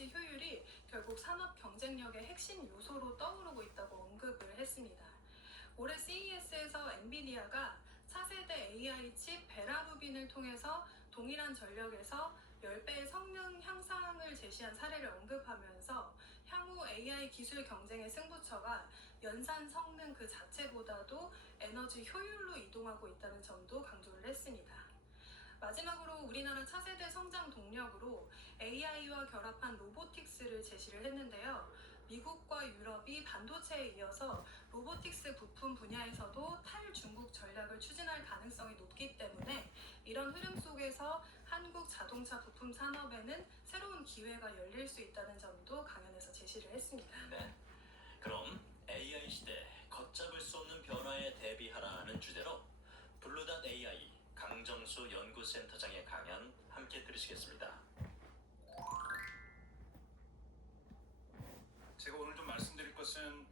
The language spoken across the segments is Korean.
에너지 효율이 결국 산업 경쟁력의 핵심 요소로 떠오르고 있다고 언급을 했습니다. 올해 CES에서 엔비디아가 차세대 AI 칩 베라루빈을 통해서 동일한 전력에서 10배의 성능 향상을 제시한 사례를 언급하면서 향후 AI 기술 경쟁의 승부처가 연산 성능 그 자체보다도 에너지 효율로 이동하고 있다는 점도 강조를 했습니다. 마지막으로 우리나라 차세대 성장 동력으로 AI와 결합한 로보틱스를 제시를 했는데요. 미국과 유럽이 반도체에 이어서 로보틱스 부품 분야에서도 탈중국 전략을 추진할 가능성이 높기 때문에 이런 흐름 속에서 한국 자동차 부품 산업에는 새로운 기회가 열릴 수 있다는 점도 강연에서 제시를 했습니다. 네. 그럼 AI 시대 걷잡을 수 없는 변화에 대비하라는 주제로 블루닷 AI 강정수 연구센터장의 강연 함께 들으시겠습니다. 제가 오늘 좀 말씀드릴 것은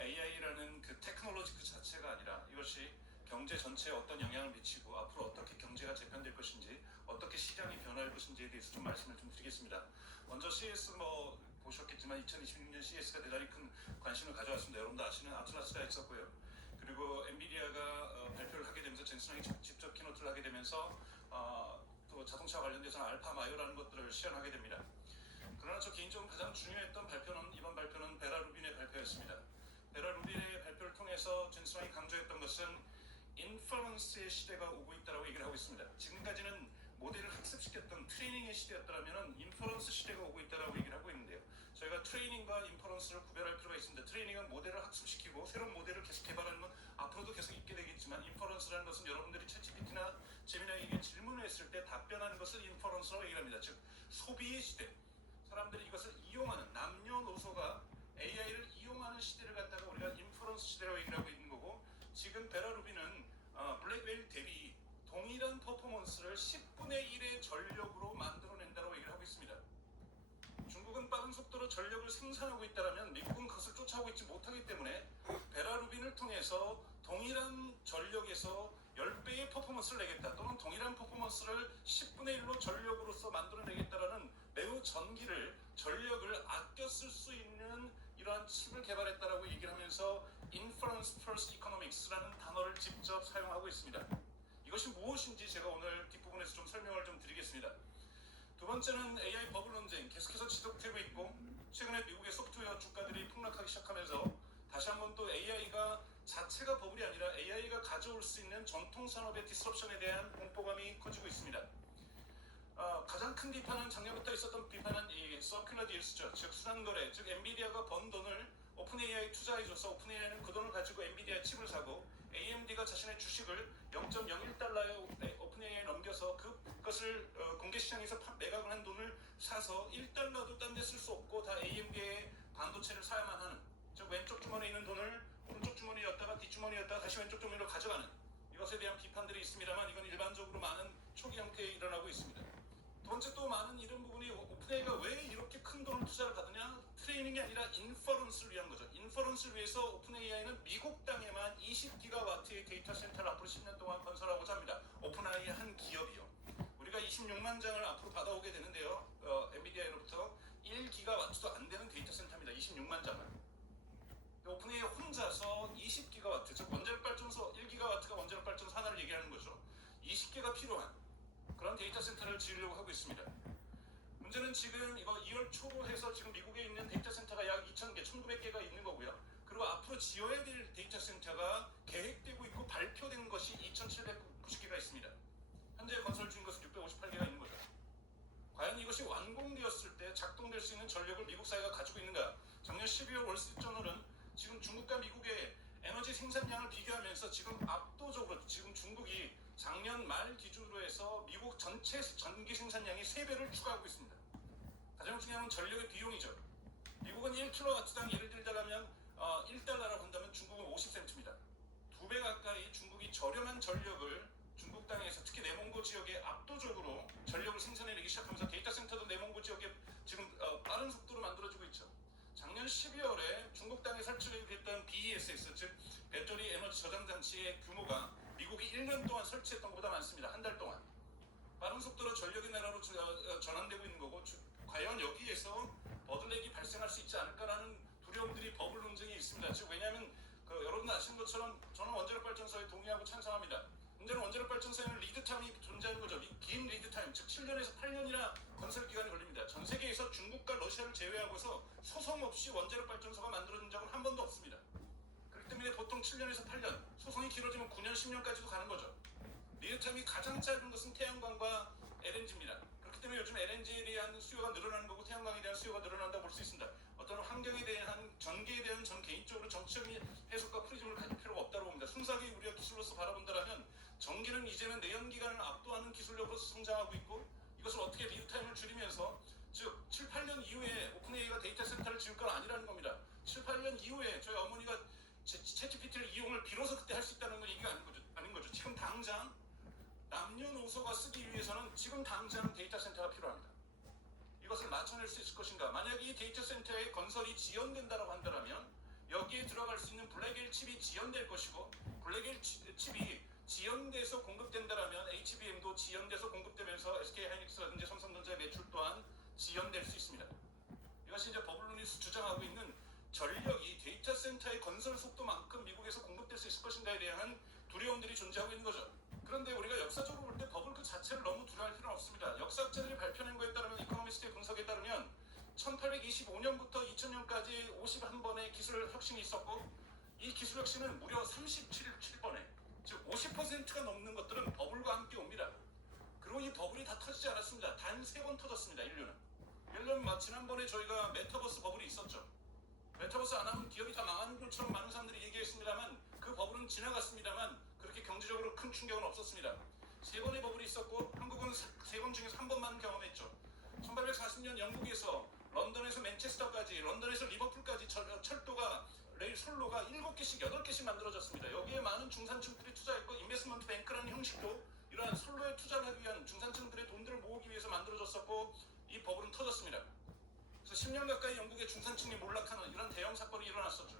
AI라는 그 테크놀로지 그 자체가 아니라 이것이 경제 전체에 어떤 영향을 미치고 앞으로 어떻게 경제가 재편될 것인지 어떻게 시장이 변할 것인지에 대해서 좀 말씀을 좀 드리겠습니다. 먼저 CS 보셨겠지만 2026년 CES가 대단히 큰 관심을 가져왔습니다. 여러분도 아시는 아틀라스가 있었고요. 그리고 엔비디아가 발표를 하게 되면서 젠슨이 직접 키노트를 하게 되면서 또 자동차 관련돼서는 알파 마이오라는 것들을 시연하게 됩니다. 그러나 저 개인적으로 가장 중요했던 발표는 이번 발표는 베라 루빈의 발표였습니다. 베라 루빈의 발표를 통해서 젠슨이 강조했던 것은 인퍼런스의 시대가 오고 있다고 얘기를 하고 있습니다. 지금까지는 모델을 학습시켰던 트레이닝의 시대였다면 인퍼런스 시대가 오고 있다고 얘기를 하고 있는데요. 저희가 트레이닝과 인퍼런스를 구별할 필요가 있습니다. 트레이닝은 모델을 학습시키고 새로운 모델을 계속 개발하는 건 앞으로도 계속 있게 되겠지만 인퍼런스라는 것은 여러분들이 챗GPT나 제미나이에게 질문을 했을 때 답변하는 것을 인퍼런스라고 얘기를 합니다. 즉 소비의 시대. 사람들이 이것을 이용하는 남녀노소가 AI를 이용하는 시대를 갖다가 우리가 인퍼런스 시대라고 얘기를 하고 있는 거고 지금 베라 루빈은 블랙웨일 대비 동일한 퍼포먼스를 10분의 1의 전력으로 만들어낸다고 얘기를 하고 있습니다. 중국은 빠른 속도로 전력을 생산하고 있다면 미국은 그것을 쫓아오고 있지 못하기 때문에 베라 루빈을 통해서 동일한 전력에서 10배의 퍼포먼스를 내겠다 또는 동일한 퍼포먼스를 10분의 1로 전력으로서 만들어내겠다라는 매우 전력을 아껴 쓸 수 있는 이러한 칩을 개발했다라고 얘기를 하면서 Inference First Economics라는 단어를 직접 사용하고 있습니다. 이것이 무엇인지 제가 오늘 뒷부분에서 좀 설명을 좀 드리겠습니다. 두 번째는 AI 버블 논쟁 계속해서 지속되고 있고 최근에 미국의 소프트웨어 주가들이 폭락하기 시작하면서 다시 한번 또 AI가 자체가 버블이 아니라 AI가 가져올 수 있는 전통 산업의 디스럽션에 대한 공포감이 커지고 있습니다. 가장 큰 비판은 작년부터 있었던 비판은 이 서큘러 딜스죠. 즉 수단거래, 즉 엔비디아가 번 돈을 오픈AI에 투자해줘서 오픈AI는 그 돈을 가지고 엔비디아 칩을 사고 AMD가 자신의 주식을 0.01달러에 오픈AI에 넘겨서 그것을 공개시장에서 매각을 한 돈을 사서 1달러도 딴 데 쓸 수 없고 다 AMD의 반도체를 사야만 하는, 즉 왼쪽 주머니에 있는 돈을 오른쪽 주머니였다가 뒷주머니였다가 다시 왼쪽 주머니로 가져가는 이것에 대한 비판들이 있습니다만 이건 일반적으로 많은 초기 형태에 일어나고 있습니다. 두 번째 또 많은 이런 부분이 오픈AI가 왜 이렇게 큰 돈을 투자를 받느냐, 트레이닝이 아니라 인퍼런스를 위한 거죠. 인퍼런스를 위해서 오픈AI는 미국 땅에만 20기가와트의 데이터 센터를 앞으로 10년 동안 건설하고자 합니다. 오픈AI 한 기업이요. 우리가 26만 장을 앞으로 받아오게 되는데요. 엔비디아로부터 1기가와트도 안 되는 데이터 센터입니다. 26만 장을. 오픈AI 혼자서 20기가와트, 즉 원자력 발전소 1기가와트가 원자력 발전소 하나를 얘기하는 거죠. 20개가 필요한 그런 데이터 센터를 지으려고 하고 있습니다. 문제는 지금 이거 2월 초로 해서 지금 미국에 있는 데이터 센터가 약 2,000개, 1,900개가 있는 거고요. 그리고 앞으로 지어야 될 데이터 센터가 계획되고 있고 발표된 것이 2,790개가 있습니다. 현재 건설 중인 것은 658개가 있는 거죠. 과연 이것이 완공되었을 때 작동될 수 있는 전력을 미국 사회가 가지고 있는가? 작년 12월 월스트리트저널은 지금 중국과 미국의 에너지 생산량을 비교하면서 지금 압도적으로 지금 중국이 작년 말 기준으로 해서 미국 전체 전기 생산량이 3배를 추가하고 있습니다. 가장 중요한 건 전력의 비용이죠. 미국은 1kW당 예를 들자면 1달러라고 한다면 중국은 50센트입니다. 2배 가까이 중국이 저렴한 전력을 중국 땅에서 특히 내몽고 지역에 압도적으로 전력을 생산해내기 시작하면서 데이터 센터도 내몽고 지역에 지금 빠른 속도로 만들어지고 있죠. 작년 12월에 중국 땅에 설치됐던 BESS, 즉 배터리 에너지 저장 장치의 규모가 미국이 1년 동안 설치했던 것보다 많습니다. 한 달 동안. 빠른 속도로 전력의 나라로 전환되고 있는 거고 과연 여기에서 있습니다. 즉 왜냐하면 여러분도 아시는 것처럼 저는 원자력 발전소에 동의하고 찬성합니다. 문제는 원자력 발전소에는 리드 타임이 존재하는 거죠. 긴 리드 타임, 즉 7년에서 8년이나 건설 기간이 걸립니다. 전 세계에서 중국과 러시아를 제외하고서 소송 없이 원자력 발전소가 만들어진 적은 한 번도 없습니다. 그렇기 때문에 보통 7년에서 8년, 소송이 길어지면 9년, 10년까지도 가는 거죠. 리드 타임이 가장 짧은 것은 태양광과 LNG입니다. 그렇기 때문에 요즘 LNG에 대한 수요가 늘어나는 거고 태양광에 대한 수요가 늘어난다고 볼 수 있습니다. 어떤 환경에 대한 전기에 대한 전 개인적으로 정치적인 해석과 프리즘을 가질 필요가 없다고 봅니다. 순수하게 우리가 기술로서 바라본다면 전기는 이제는 내연기관을 압도하는 기술력으로서 성장하고 있고 이것을 어떻게 리드타임을 줄이면서 즉 7, 8년 이후에 오픈AI가 데이터 센터를 지을 건 아니라는 겁니다. 7, 8년 이후에 저희 어머니가 챗GPT를 이용을 비로소 그때 할 수 있다는 건 얘기가 아닌 거죠. 지금 당장 남녀노소가 쓰기 위해서는 지금 당장 데이터 센터가 필요합니다. 이것을 맞춰낼 수 있을 것인가? 만약에 이 데이터 센터의 건설이 지연된다고 한다면 여기에 들어갈 수 있는 블랙엘 칩이 지연될 것이고 블랙엘 칩이 지연돼서 공급된다면 HBM도 지연돼서 공급되면서 SK하이닉스라든지 삼성전자의 매출 또한 지연될 수 있습니다. 이것이 이제 버블루니스 주장하고 있는 전력이 데이터 센터의 건설 속도만큼 미국에서 공급될 수 있을 것인가에 대한 두려움들이 존재하고 있는 거죠. 그런데 우리가 역사적으로 볼 때 버블 그 자체를 너무 두려워할 필요는 없습니다. 역사학자들이 발표한 거에 따르면 이코노미스트의 분석에 따르면 1825년부터 2000년까지 51번의 기술 혁신이 있었고 이 기술 혁신은 무려 37번에 즉 50%가 넘는 것들은 버블과 함께 옵니다. 그리고 이 버블이 다 터지지 않았습니다. 단 3번 터졌습니다. 인류는. 예를 들면 지난번에 저희가 메타버스 버블이 있었죠. 메타버스 안 하면 기업이 다 망하는 것처럼 많은 사람들이 얘기했습니다만 그 버블은 지나갔습니다만 그렇게 경제적으로 큰 충격은 없었습니다. 3번의 버블이 있었고 한국은 3번 중에서 1번만 경험했죠. 1840년 영국에서 런던에서 맨체스터까지 런던에서 리버풀까지 철도가 레일 선로가 7개씩 8개씩 만들어졌습니다. 여기에 많은 중산층들이 투자했고 인베스트먼트 뱅크라는 형식도 이러한 선로에 투자를 하기 위한 중산층들의 돈들을 모으기 위해서 만들어졌었고 이 버블은 터졌습니다. 그래서 10년 가까이 영국의 중산층이 몰락하는 이런 대형 사건이 일어났었죠.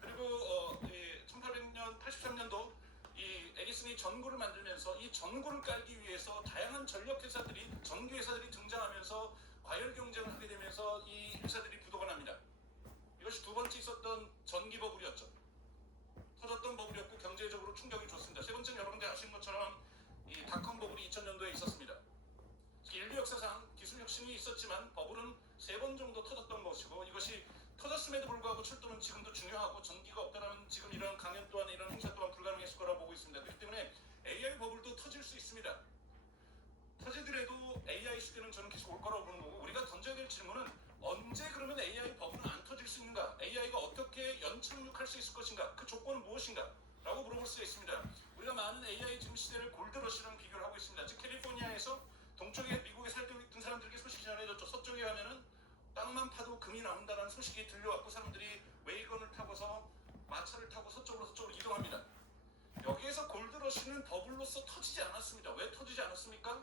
그리고 1800년 83년도 이 에디슨이 전구를 만들면서 이 전구를 깔기 위해서 다양한 전력회사들이 전기회사들이 등장하면서 과열 경쟁을 하게 되면서 이 회사들이 부도가 납니다. 이것이 두 번째 있었던 전기 버블이었죠. 터졌던 버블이었고 경제적으로 충격이 줬습니다. 세 번째는 여러분들 아시는 것처럼 이 닷컴 버블이 2000년도에 있었습니다. 인류 역사상 기술 혁신이 있었지만 버블은 3번 정도 터졌던 것이고 이것이 터졌음에도 불구하고 철도는 지금도 중요하고 전기가 없다면 지금 이런 강연 또한 이런 행사 또한 불가능했을 거라고 보고 있습니다. 그렇기 때문에 AI 버블도 터질 수 있습니다. 터지더라도 AI 시대는 저는 계속 올 거라고 보는 거고 우리가 던져야 될 질문은 언제 그러면 AI 버블은 안 터질 수 있는가? AI가 어떻게 연착륙할 수 있을 것인가? 그 조건은 무엇인가? 라고 물어볼 수가 있습니다. 우리가 많은 AI 지금 시대를 골드러시랑 비교를 하고 있습니다. 즉 캘리포니아에서 동쪽에 미국에 살고 있던 사람들에게 소식이 전해졌죠. 서쪽에 가면은 땅만 파도 금이 나온다는 소식이 들려왔고 사람들이 웨이건을 타고서 마차를 타고 서쪽으로 이동합니다. 여기에서 골드러시는 버블로서 터지지 않았습니다. 왜 터지지 않았습니까?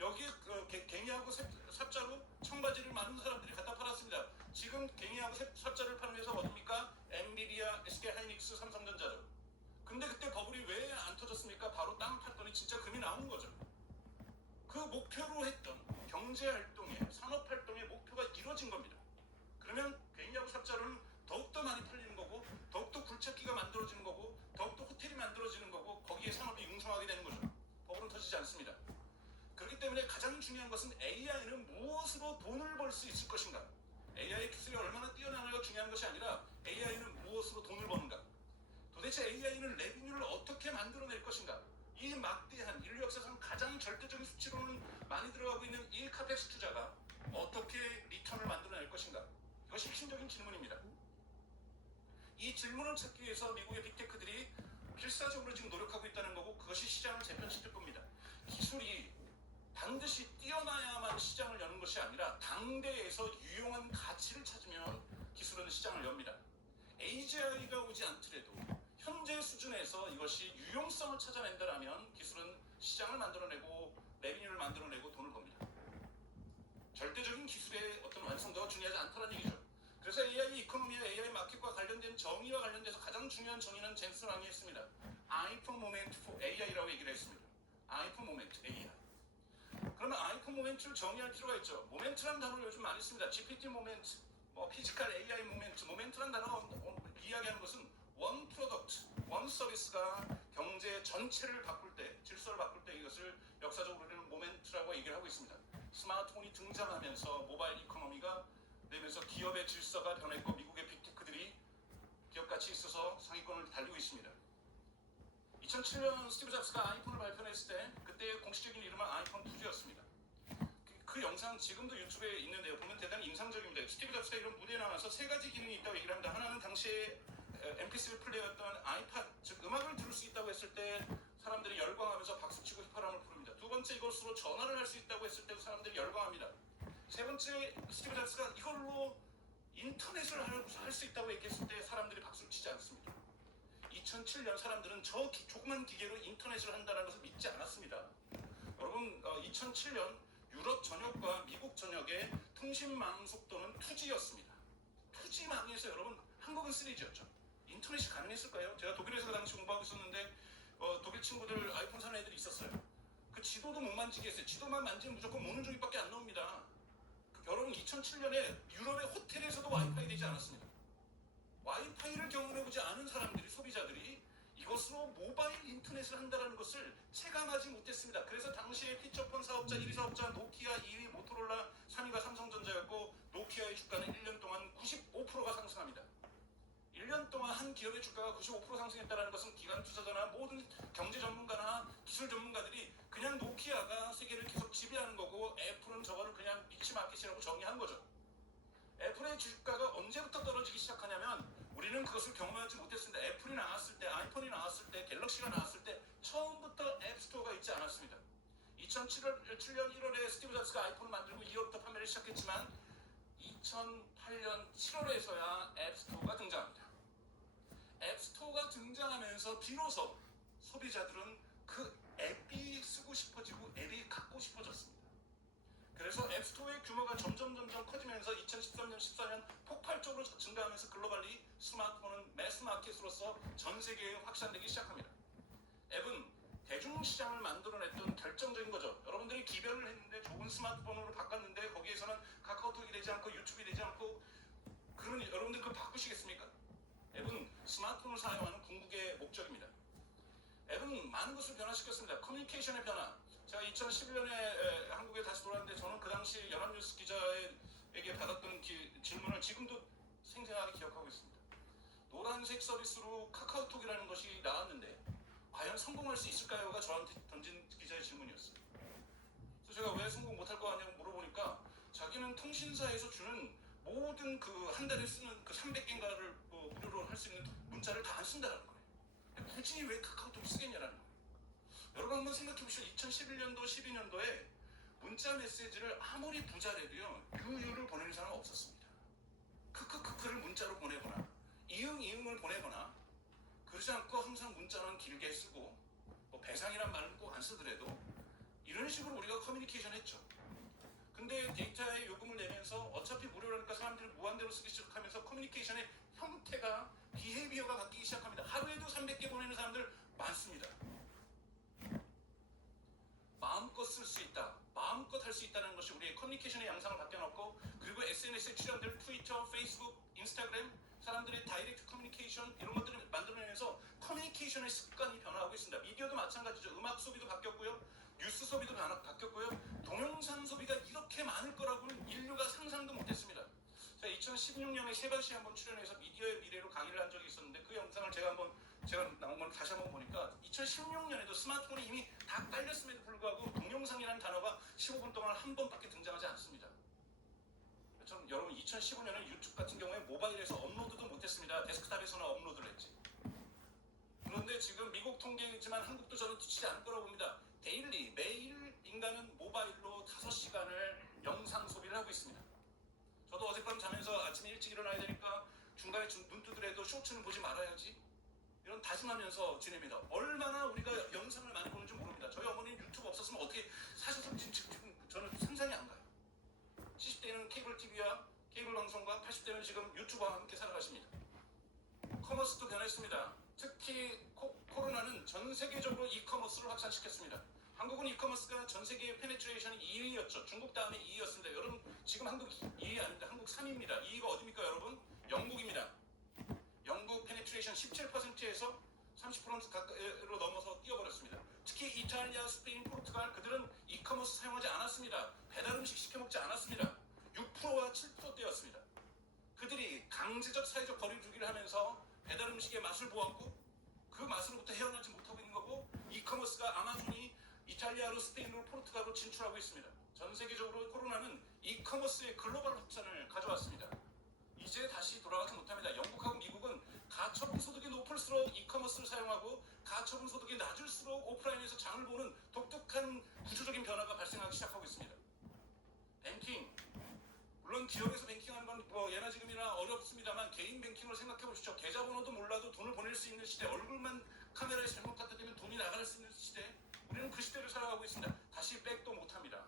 여기에 갱이하고 삽자루 청바지를 많은 사람들이 갖다 팔았습니다. 지금 갱이하고 삽자루를 파는 회사가 어딥니까? 엔비디아, SK하이닉스, 삼성전자죠. 근데 그때 버블이 왜 안 터졌습니까? 바로 땅 팠더니 진짜 금이 나온 거죠. 그 목표로 했던 경제활동의 산업활동의 목표가 이루어진 겁니다. 그러면 갱이하고 삽자루는 더욱더 많이 팔리는 거고 더욱더 굴착기가 만들어지는 거고 더욱더 호텔이 만들어지는 거고 거기에 산업이 융성하게 되는 거죠. 버블은 터지지 않습니다. 그렇기 때문에 가장 중요한 것은 AI는 무엇으로 돈을 벌 수 있을 것인가? AI 기술이 얼마나 뛰어나냐가 중요한 것이 아니라 AI는 무엇으로 돈을 버는가? 도대체 AI는 레비뉴를 어떻게 만들어낼 것인가? 이 막대한 인류 역사상 가장 절대적인 수치로는 많이 들어가고 있는 이 카펙스 투자가 어떻게 리턴을 만들어낼 것인가? 이것이 핵심적인 질문입니다. 이 질문을 찾기 위해서 미국의 빅테크들이 필사적으로 지금 노력하고 있다는 거고 그것이 시장을 재편시킬 겁니다. 기술이 반드시 뛰어나야만 시장을 여는 것이 아니라 당대에서 유용한 가치를 찾으면 기술은 시장을 엽니다. AGI가 오지 않더라도 현재 수준에서 이것이 유용성을 찾아낸다면 기술은 시장을 만들어내고 레비뉴를 만들어내고 돈을 법니다. 절대적인 기술의 어떤 완성도가 중요하지 않다는 얘기죠. 그래서 AI 이코노미와 AI 마켓과 관련된 정의와 관련돼서 가장 중요한 정의는 젠슨 왕이 했습니다. I for moment for AI라고 얘기를 했습니다. I for moment, AI. 그러면 I for moment를 정의할 필요가 있죠. 모멘트라는 단어를 요즘 많이 씁니다. GPT 모멘트, 뭐 피지컬 AI 모멘트란 단어 이야기하는 것은 원 프로덕트, 원 서비스가 경제 전체를 바꿀 때, 질서를 바꿀 때 이것을 역사적으로 우리는 모멘트라고 얘기를 하고 있습니다. 스마트폰이 등장하면서 모바일 이코노미가 되면서 기업의 질서가 변했고 미국의 빅테크들이 기업가치 있어서 상위권을 달리고 있습니다. 2007년 스티브 잡스가 아이폰을 발표했을 때 그때의 공식적인 이름은 아이폰 2G였습니다. 그 영상 지금도 유튜브에 있는데요. 보면 대단히 인상적입니다. 스티브 잡스가 이런 무대에 나와서 세 가지 기능이 있다고 얘기를 합니다. 하나는 당시에 MP3 플레이어였던 아이팟, 즉 음악을 들을 수 있다고 했을 때 사람들이 열광하면서 박수치고 휘파람을 부릅니다. 두 번째, 이것으로 전화를 할 수 있다고 했을 때도 사람들이 열광합니다. 세 번째, 스티브 잡스가 이걸로 인터넷을 할 수 있다고 얘기했을 때 사람들이 박수를 치지 않습니다. 2007년 사람들은 저 조그만 기계로 인터넷을 한다는 것을 믿지 않았습니다. 여러분, 2007년 유럽 전역과 미국 전역의 통신망 속도는 2G였습니다. 2G망에서 여러분, 한국은 3G였죠. 인터넷이 가능했을까요? 제가 독일에서 그 당시 공부하고 있었는데 독일 친구들 아이폰 사는 애들이 있었어요. 그 지도도 못 만지게 했어요. 지도만 만지면 무조건 모노종이밖에 안 나옵니다. 여러분, 2007년에 유럽의 호텔에서도 와이파이 되지 않았습니다. 와이파이를 경험해보지 않은 사람들이, 소비자들이 이것으로 모바일 인터넷을 한다는 것을 체감하지 못했습니다. 그래서 당시에 피처폰 사업자 1위 사업자 노키아, 2위 모토로라, 3위가 삼성전자였고 노키아의 주가는 1년 동안 95%가 상승합니다. 1년 동안 한 기업의 주가가 95% 상승했다는 것은 기관 투자자나 모든 경제 전문가나 기술 전문가들이 그냥 노키아가 세계를 계속 지배하는 거고 애플은 저거를 그냥 니치 마켓이라고 정의한 거죠. 애플의 주가가 언제부터 떨어지기 시작하냐면 우리는 그것을 경험하지 못했습니다. 애플이 나왔을 때, 아이폰이 나왔을 때, 갤럭시가 나왔을 때 처음부터 앱스토어가 있지 않았습니다. 2007년 1월에 스티브 잡스가 아이폰을 만들고 2월부터 판매를 시작했지만 2008년 7월에서야 앱스토어가 등장합니다. 앱스토어가 등장하면서 비로소 소비자들은 그 앱이 쓰고 싶어지고 앱이 갖고 싶어졌습니다. 그래서 앱스토어의 규모가 점점 커지면서 2013년, 14년 폭발적으로 증가하면서 글로벌리 스마트폰은 매스마켓으로서 전 세계에 확산되기 시작합니다. 앱은 대중시장을 만들어냈던 결정적인 거죠. 여러분들이 기별을 했는데 좋은 스마트폰으로 바꿨는데 거기에서는 카카오톡이 되지 않고 유튜브이 되지 않고 그러니 여러분들 그거 바꾸시겠습니까? 앱은 스마트폰을 사용하는 궁극의 목적입니다. 앱은 많은 것을 변화시켰습니다. 커뮤니케이션의 변화. 제가 2011년에 한국에 다시 돌아왔는데 저는 그 당시 연합뉴스 기자에게 받았던 질문을 지금도 생생하게 기억하고 있습니다. 노란색 서비스로 카카오톡이라는 것이 나왔는데 과연 성공할 수 있을까요?가 저한테 던진 기자의 질문이었어요. 그래서 제가 왜 성공 못할 거 아니냐고 물어보니까 자기는 통신사에서 주는 모든 그 한 달에 쓰는 그 300개인가를 무료로 할 수 있는 문자를 다 안 쓴다는 거예요. 굳이 왜 카카오톡을 쓰겠냐라는 거예요. 여러분 한번 생각해 보시죠. 2011년도, 12년도에 문자 메시지를 아무리 부자래도요 유유를 보내는 사람은 없었습니다. 크크크크를 문자로 보내거나 이응을 보내거나 그러지 않고 항상 문자는 길게 쓰고 뭐 배상이란 말은 꼭 안 쓰더라도 이런 식으로 우리가 커뮤니케이션 했죠. 근데 데이터에 요금을 내면서 어차피 무료라니까 사람들이 무한대로 쓰기 시작하면서 커뮤니케이션의 형태가 비헤이비어가 바뀌기 시작합니다. 하루에도 300개 보내는 사람들 많습니다. 마음껏 쓸 수 있다, 마음껏 할 수 있다는 것이 우리의 커뮤니케이션의 양상을 바뀌어놓고 그리고 SNS의 출현들, 트위터, 페이스북, 인스타그램 사람들의 다이렉트 커뮤니케이션 이런 것들을 만들어내면서 커뮤니케이션의 습관이 변화하고 있습니다. 미디어도 마찬가지죠. 음악 소비도 바뀌었고요. 뉴스 소비도 바뀌었고요. 동영상 소비가 이렇게 많을 거라고는 인류가 상상도 못했습니다. 제가 2016년에 세바시에 한번 출연해서 미디어의 미래로 강의를 한 적이 있었는데 그 영상을 제가 나온 걸 다시 한번 보니까 2016년에도 스마트폰이 이미 다 깔렸음에도 불구하고 동영상이라는 단어가 15분 동안 한 번밖에 등장하지 않습니다. 여러분 2015년에 유튜브 같은 경우에 모바일에서 업로드도 못했습니다. 데스크탑에서는 업로드를 했지. 그런데 지금 미국 통계이지만 한국도 저는 뒤치지 않을 거라고 봅니다. 데일리, 매일 인간은 모바일로 5시간을 영상 소비를 하고 있습니다. 저도 어젯밤 자면서 아침에 일찍 일어나야 되니까 중간에 눈 뜨더라도 쇼츠는 보지 말아야지. 이런 다짐하면서 지냅니다. 얼마나 우리가 영상을 많이 보는지 모릅니다. 저희 어머니는 유튜브 없었으면 어떻게 사셨을지 지금 저는 상상이 안 가요. 70대는 케이블 TV와 케이블 방송과 80대는 지금 유튜브와 함께 살아가십니다. 커머스도 변했습니다. 특히 코로나는 전 세계적으로 이커머스를 확산시켰습니다. 한국은 이커머스가 전 세계의 페네트레이션이 2위였죠. 중국 다음에 2위였습니다. 여러분 지금 한국 2위 아닙니다. 한국 3위입니다. 2위가 어디입니까? 프론트로 넘어서 뛰어버렸습니다. 특히 이탈리아, 스페인, 포르투갈 그들은 이커머스 사용하지 않았습니다. 배달 음식 시켜 먹지 않았습니다. 6%와 7%대였습니다. 그들이 강제적 사회적 거리두기를 하면서 배달 음식의 맛을 보았고 그 맛으로부터 헤어나지 못하고 있는 거고 이커머스가 아마존이 이탈리아로 스페인으로 포르투갈로 진출하고 있습니다. 전 세계적으로 코로나는 이커머스의 글로벌 확산을 가져왔습니다. 이제 다시 돌아가지 못합니다. 영국하고 미국은 가처분 소득이 높을수록 이커머스를 사용하고 가처분 소득이 낮을수록 오프라인에서 장을 보는 독특한 구조적인 변화가 발생하기 시작하고 있습니다. 뱅킹, 물론 기업에서 뱅킹하는 건 예나 지금이나 어렵습니다만 개인 뱅킹을 생각해 보십시오. 계좌번호도 몰라도 돈을 보낼 수 있는 시대, 얼굴만 카메라에 잘못 갖다 대면 돈이 나갈 수 있는 시대, 우리는 그 시대를 살아가고 있습니다. 다시 백도 못합니다.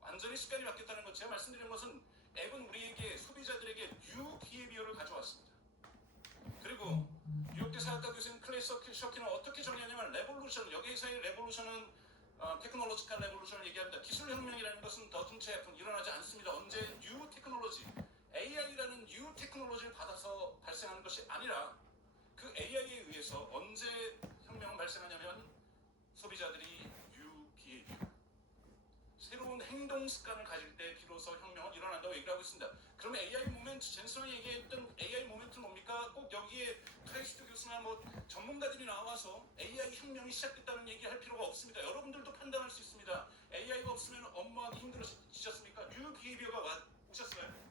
완전히 습관이 바뀌었다는 것, 제가 말씀드린 것은 앱은 우리에게 소비자들에게 뉴 비헤비어를 가져왔습니다. 그리고 뉴욕대 사학과 교수인 클레이 셔키는 어떻게 정리하냐면 레볼루션, 여기에서의 레볼루션은 테크놀로지컬 레볼루션을 얘기합니다. 기술혁명이라는 것은 더듬채 일어나지 않습니다. 언제 뉴 테크놀로지, AI라는 뉴 테크놀로지를 받아서 발생하는 것이 아니라 그 AI에 의해서 언제 혁명은 발생하냐면 소비자들이 뉴 비헤비어, 새로운 행동 습관을 가질 때 비로소 혁명은 일어난다고 얘기를 하고 있습니다. 그러면 AI 모멘트, 젠슨이 얘기했던 AI 모멘트는 뭡니까? 꼭 여기에 카이스트 교수나 전문가들이 나와서 AI 혁명이 시작됐다는 얘기할 필요가 없습니다. 여러분들도 판단할 수 있습니다. AI가 없으면 업무하기 힘들어지셨습니까? 뉴 비헤비어가 오셨어요.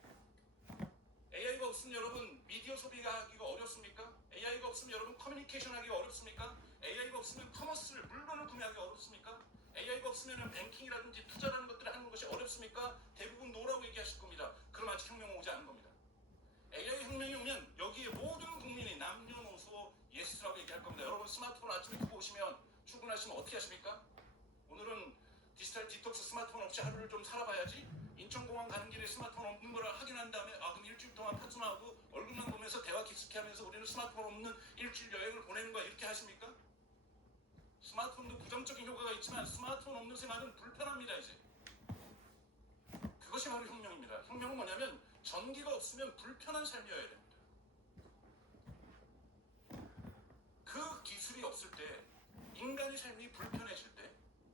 AI가 없으면 여러분 미디어 소비가 하기가 어렵습니까? AI가 없으면 여러분 커뮤니케이션 하기가 어렵습니까? AI가 없으면 커머스를, 물건을 구매하기 어렵습니까? AI가 없으면 뱅킹이라든지 투자라는 것들을 하는 것이 어렵습니까? 대부분 노라고 얘기하실 겁니다. 그럼 아직 혁명은 오지 않은 겁니다. AI 혁명이 오면 여기에 모든 국민이 남녀노소 예스라고 얘기할 겁니다. 여러분 스마트폰 아침에 두고 오시면 출근하시면 어떻게 하십니까? 오늘은 디지털 디톡스 스마트폰 없이 하루를 좀 살아봐야지. 인천공항 가는 길에 스마트폰 없는 걸 확인한 다음에 그럼 일주일 동안 파트너하고 얼굴만 보면서 대화 깊숙이 하면서 우리는 스마트폰 없는 일주일 여행을 보내는 거야, 이렇게 하십니까? 스마트폰도 부정적인 효과가 있지만 스마트폰 없는 생활은 불편합니다. 이제 그것이 바로 혁명입니다. 혁명은 뭐냐면 전기가 없으면 불편한 삶이어야 됩니다. 그 기술이 없을 때, 인간의 삶이 불편해질 때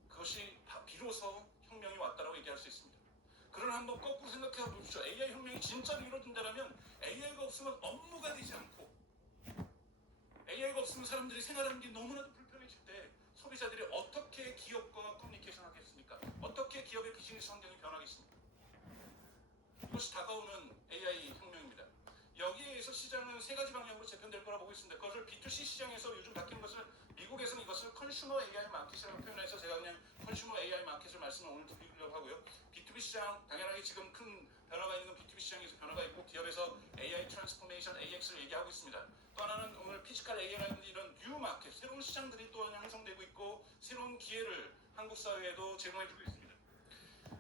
그것이 비로소 혁명이 왔다고 얘기할 수 있습니다. 그러나 한번 거꾸로 생각해 보십시오. AI 혁명이 진짜로 이루어진다면 AI가 없으면 업무가 되지 않고 AI가 없으면 사람들이 생활하는 게 너무나도 불편해질 때 소비자들이 어떻게 기업과 커뮤니케이션 하겠습니까? 어떻게 기업의 비즈니스 환경이 변하겠습니까? 이것이 다가오는 AI 혁명입니다. 여기에서 시장은 세 가지 방향으로 재편될 거라 보고 있습니다. 그것을 B2C 시장에서 요즘 바뀐 것을, 미국에서는 이것을 컨슈머 AI 마켓이라고 표현해서 제가 그냥 컨슈머 AI 마켓을 말씀을 오늘 드리려고 하고요. B2B 시장, 당연하게 지금 큰 변화가 있는 건 B2B 시장에서 변화가 있고 기업에서 AI 트랜스포메이션 AX를 얘기하고 있습니다. 또 하나는 오늘 피지컬 AI라든지 이런 뉴 마켓, 새로운 시장들이 또 형성되고 있고 새로운 기회를 한국 사회에도 제공해주고 있습니다.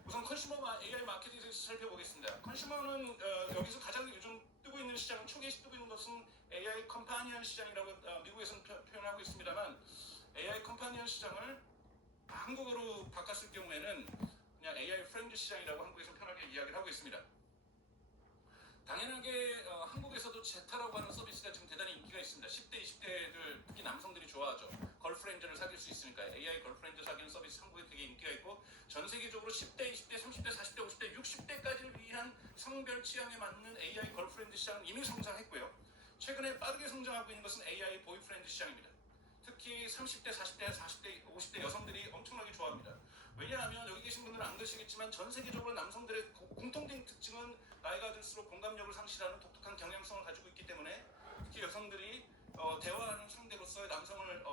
우선 컨슈머 AI 마켓에 대해서 살펴보겠습니다. 컨슈머는 여기서 가장 요즘 뜨고 있는 시장, 초기에 뜨고 있는 것은 AI 컴파니언 시장이라고 미국에서는 표현하고 있습니다만, AI 컴파니언 시장을 한국어로 바꿨을 경우에는 그냥 AI 프렌드 시장이라고 한국에서 편하게 이야기를 하고 있습니다. 당연하게 한국에서도 제타라고 하는 서비스가 지금 대단히 인기가 있습니다. 10대, 20대들 특히 남성들이 좋아하죠. 걸프렌드를 사귈 수 있으니까 AI 걸프렌드 사귀는 서비스 한국에 되게 인기가 있고, 전 세계적으로 10대, 20대, 30대, 40대, 50대, 60대까지를 위한 성별 취향에 맞는 AI 걸프렌드 시장은 이미 성장했고요. 최근에 빠르게 성장하고 있는 것은 AI 보이프렌드 시장입니다. 특히 30대, 40대, 40대, 50대 여성들이 엄청나게 좋아합니다. 왜냐하면 여기 계신 분들은 안 그러시겠지만 전 세계적으로 남성들의 공통된 특징은 나이가 들수록 공감력을 상실하는 독특한 경향성을 가지고 있기 때문에, 특히 여성들이 대화하는 상대로서의 남성을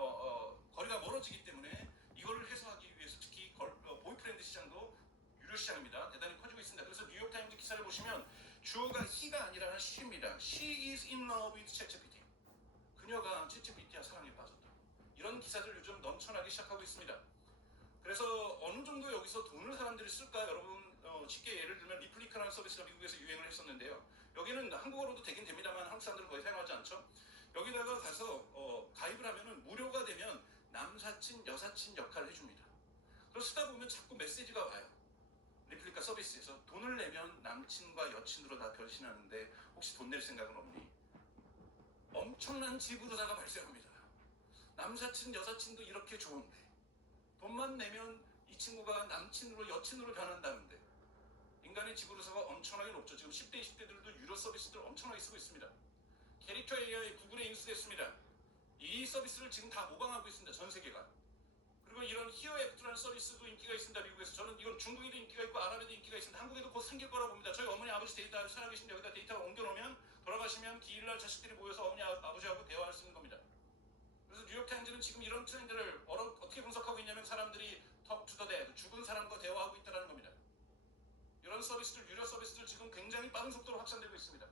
거리가 멀어지기 때문에 이걸 해소하기 위해서 특히 보이프렌드 시장도 유료 시장입니다. 대단히 커지고 있습니다. 그래서 뉴욕타임즈 기사를 보시면 주어가 he가 아니라 she입니다. She is in love with ChatGPT. 그녀가 ChatGPT와 사랑에 빠졌다. 이런 기사들 요즘 넘쳐나기 시작하고 있습니다. 그래서 어느 정도 여기서 돈을 사람들이 쓸까? 여러분 쉽게 예를 들면 리플리카라는 서비스가 미국에서 유행을 했었는데요. 여기는 한국어로도 되긴 됩니다만 한국 사람들은 거의 사용하지 않죠. 여기다가 가서 가입을 하면은 무료가 되면 남사친, 여사친 역할을 해줍니다. 그래서 쓰다 보면 자꾸 메시지가 와요. 리플리카 서비스에서 돈을 내면 남친과 여친으로 다 변신하는데 혹시 돈 낼 생각은 없니? 엄청난 지불의사가 발생합니다. 남사친 여사친도 이렇게 좋은데 돈만 내면 이 친구가 남친으로 여친으로 변한다는데 인간의 지구로서가 엄청나게 높죠. 지금 10대 20대들도 유료 서비스들 엄청나게 쓰고 있습니다. 캐릭터 AI 구글에 인수됐습니다. 이 서비스를 지금 다 모방하고 있습니다. 전 세계가. 그리고 이런 히어 앱이라는 서비스도 인기가 있습니다. 미국에서. 저는 이건 중국에도 인기가 있고 아랍에도 인기가 있습니다. 한국에도 곧 생길 거라고 봅니다. 저희 어머니 아버지 데이터 살아계신데 여기다 데이터를 옮겨놓으면 돌아가시면 기일날 자식들이 모여서 어머니 아버지하고 대화할 수 있는 겁니다. 그래서 뉴욕타임즈는 지금 이런 트렌드를 어떻게 분석하고 있냐면 사람들이 talk to the dead, 죽은 사람과 대화하고 있다는 겁니다. 이런 서비스들, 유료 서비스들 지금 굉장히 빠른 속도로 확산되고 있습니다.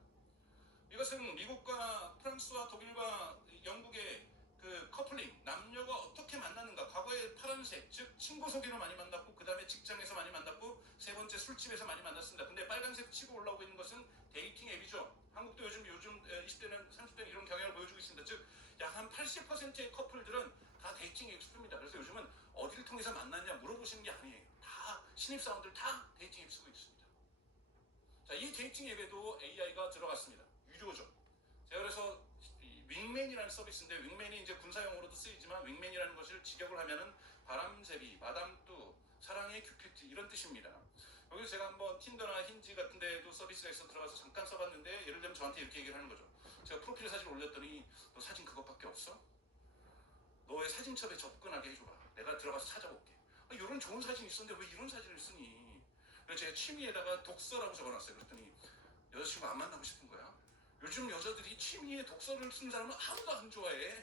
이것은 미국과 프랑스와 독일과 영국의 그 커플링, 남녀가 어떻게 만나는가. 과거에 파란색, 즉 친구 소개로 많이 만났고 그 다음에 직장에서 많이 만났고 세 번째 술집에서 많이 만났습니다. 근데 빨간색 치고 올라오고 있는 것은 데이팅 앱이죠. 한국도 요즘 20대는 30대는 이런 경향을 보여주고 있습니다. 즉 약 한 80%의 커플들은 다 데이팅 앱입니다. 그래서 요즘은 어디를 통해서 만났냐 물어보시는 게 아니에요. 다 신입사원들 다 데이팅 앱 쓰고 있습니다. 자, 이 데이팅 앱에도 AI가 들어갔습니다. 유료죠. 제가 그래서 윙맨이라는 서비스인데 윙맨이 이제 군사용어로도 쓰이지만 윙맨이라는 것을 직역을 하면은 바람제비, 마담뚜, 사랑의 큐피트 이런 뜻입니다. 여기서 제가 한번 틴더나 힌지 같은 데도 서비스가 있어 들어가서 잠깐 써봤는데 예를 들면 저한테 이렇게 얘기를 하는 거죠. 제가 프로필 사진을 올렸더니 너 사진 그것밖에 없어? 너의 사진첩에 접근하게 해줘봐. 내가 들어가서 찾아볼게. 이런 좋은 사진이 있었는데 왜 이런 사진을 쓰니? 그래서 제가 취미에다가 독서라고 적어놨어요. 그랬더니 여자친구 안 만나고 싶은 거야. 요즘 여자들이 취미에 독서를 쓰는 사람은 아무도 안 좋아해.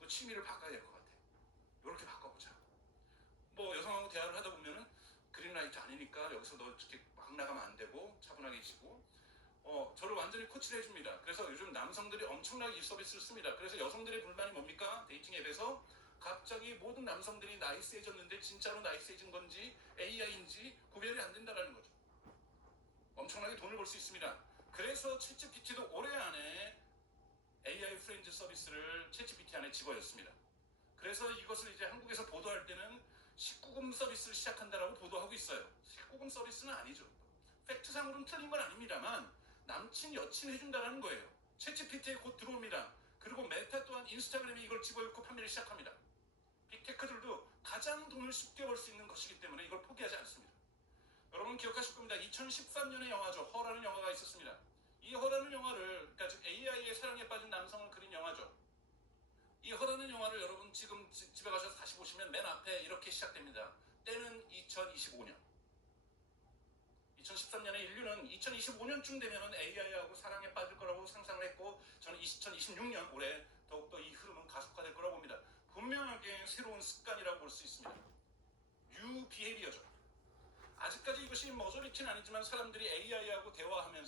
너 취미를 바꿔야 될 것 같아. 이렇게 바꿔보자. 뭐 여성하고 대화를 하다 보면은 그린라이트 아니니까 여기서 너 이렇게 막 나가면 안 되고 차분하게 지고 저를 완전히 코치를 해줍니다. 그래서 요즘 남성들이 엄청나게 이 서비스를 씁니다. 그래서 여성들의 불만이 뭡니까? 데이팅 앱에서 갑자기 모든 남성들이 나이스해졌는데 진짜로 나이스해진 건지 AI인지 구별이 안 된다는 거죠. 엄청나게 돈을 벌 수 있습니다. 그래서 챗GPT도 올해 안에 AI 프렌즈 서비스를 챗GPT 안에 집어였습니다. 그래서 이것을 이제 한국에서 보도할 때는 19금 서비스를 시작한다라고 보도하고 있어요. 19금 서비스는 아니죠. 팩트상으로는 틀린 건 아닙니다만 남친 여친 해준다는 거예요. 챗GPT에 곧 들어옵니다. 그리고 메타 또한 인스타그램이 이걸 집어넣고 판매를 시작합니다. 빅테크들도 가장 돈을 쉽게 벌 수 있는 것이기 때문에 이걸 포기하지 않습니다. 여러분 기억하실 겁니다. 2013년의 영화죠. 허라는 영화가 있었습니다. 이 허라는 영화를, 그러니까 즉 AI의 사랑에 빠진 남성을 그린 영화죠. 이 허라는 영화를 여러분 지금 집에 가셔서 다시 보시면 맨 앞에 이렇게 시작됩니다. 때는 2025년. 2013년에 인류는 2025년쯤 되면 AI하고 사랑에 빠질 거라고 상상을 했고 저는 2026년 올해 더욱더 이 흐름은 가속화될 거라고 봅니다. 분명하게 새로운 습관이라고 볼 수 있습니다. 뉴 비헤비어죠. 아직까지 이것이 머저리티는 아니지만 사람들이 AI하고 대화하면서